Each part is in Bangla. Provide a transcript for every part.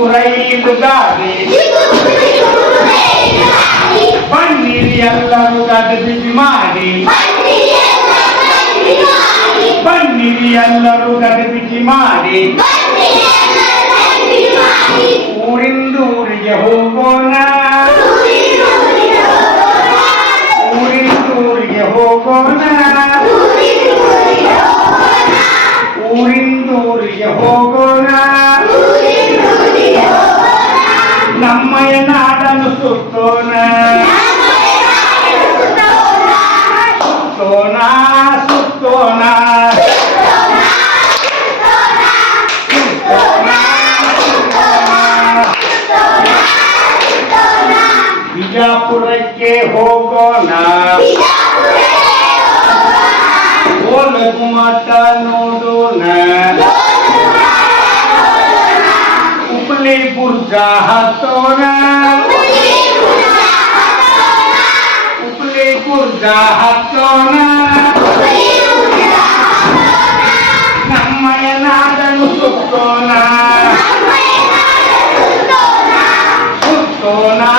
குறைந்துதாது பன்னீர் எல்லாம் கது பிஜிமாடி பன்னீர் எல்லாம் கது பிஜிமாடி করে নাটানো সুস্থ না সুস্থ না সুস্থ না বিজাপুরকে হোক না বল ঘুমাটা নোদো না menghibur jahatona menghibur jahatona menghibur jahatona menghibur jahatona namanya nada nusukona namanya nada nusukona nusukona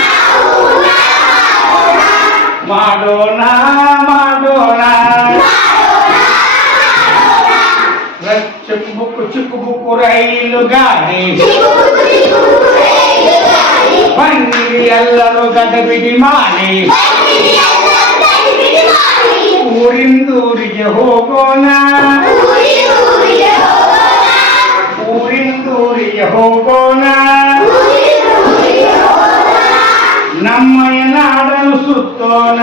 చిక్కుబుక్కు చిక్కుబుక్కు రైలు గాని పన్ని ఎల్లరు గదబిడి మాని ಊರಿಂದೂರಿಗೆ ಹೋಗೋಣ ಊರಿಂದೂರಿಗೆ ಹೋಗೋಣ ನಮ್ಮಯ ನಾಡನು ಸುತ್ತೋಣ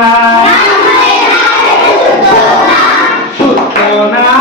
ಸುತ್ತೋಣ